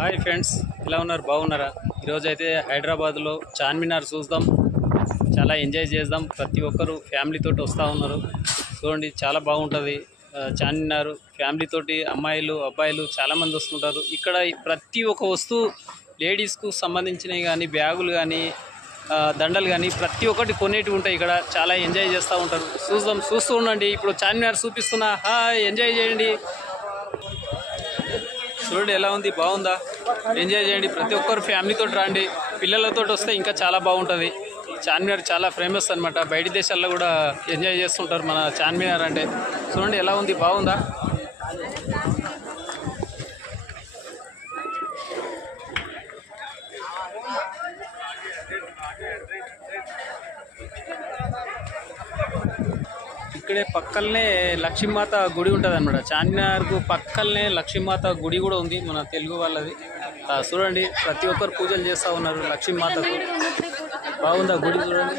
Hi friends ఎలా ఉన్నారు? బాగున్నారా? ఈరోజు అయితే హైదరాబాద్లో చార్మినార్ చూద్దాం. చాలా ఎంజాయ్ చేద్దాం. ప్రతి ఒక్కరు ఫ్యామిలీతో వస్తూ ఉన్నారు. చూడండి చాలా బాగుంటుంది. ఆ, చార్మినార్ ఫ్యామిలీతోటి అమ్మాయిలు అబ్బాయిలు చాలామంది వస్తుంటారు. ఇక్కడ ప్రతి ఒక్క వస్తువు లేడీస్కు సంబంధించినవి కానీ బ్యాగులు కానీ దండలు కానీ ప్రతి ఒక్కటి కొనేటివి ఉంటాయి ఇక్కడ. చాలా ఎంజాయ్ చేస్తూ ఉంటారు. చూద్దాం చూస్తూ ఉండండి. ఇప్పుడు చార్మినార్ చూపిస్తున్నా. హాయ్ ఎంజాయ్ చేయండి. చూడండి ఎలా ఉంది బాగుందా? ఎంజాయ్ చేయండి. ప్రతి ఒక్కరు ఫ్యామిలీతో రండి. పిల్లలతో వస్తే ఇంకా చాలా బాగుంటుంది. చార్మినార్ చాలా ఫేమస్ అనమాట బయట దేశాల్లో కూడా ఎంజాయ్ చేస్తుంటారు మన చార్మినార్ అంటే. చూడండి ఎలా ఉంది బాగుందా? ఇక్కడే పక్కనే లక్ష్మీమాత గుడి ఉంటుంది అనమాట చార్మినార్కు పక్కనే లక్ష్మీమాత గుడి కూడా ఉంది మన తెలుగు వాళ్ళది. చూడండి ప్రతి ఒక్కరు పూజలు చేస్తూ ఉన్నారు లక్ష్మీమాతకు. బాగుందా గుడి చూడండి.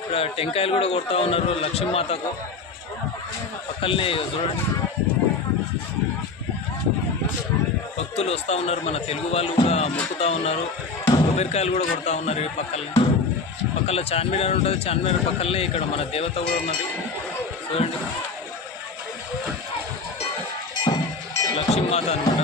ఇక్కడ టెంకాయలు కూడా కొడతా ఉన్నారు లక్ష్మీమాతకు. పక్కనే చూడండి భక్తులు వస్తూ ఉన్నారు మన తెలుగు వాళ్ళు కూడా మొక్కుతూ ఉన్నారు. కొబ్బరికాయలు కూడా కొడతా ఉన్నారు ఈ పక్కనే పక్కన చార్మినార్ ఉంటుంది చార్మినార్ పక్కనే ఇక్కడ మన దేవత కూడా ఉన్నది. చూడండి. లక్ష్మీమాత అనమాట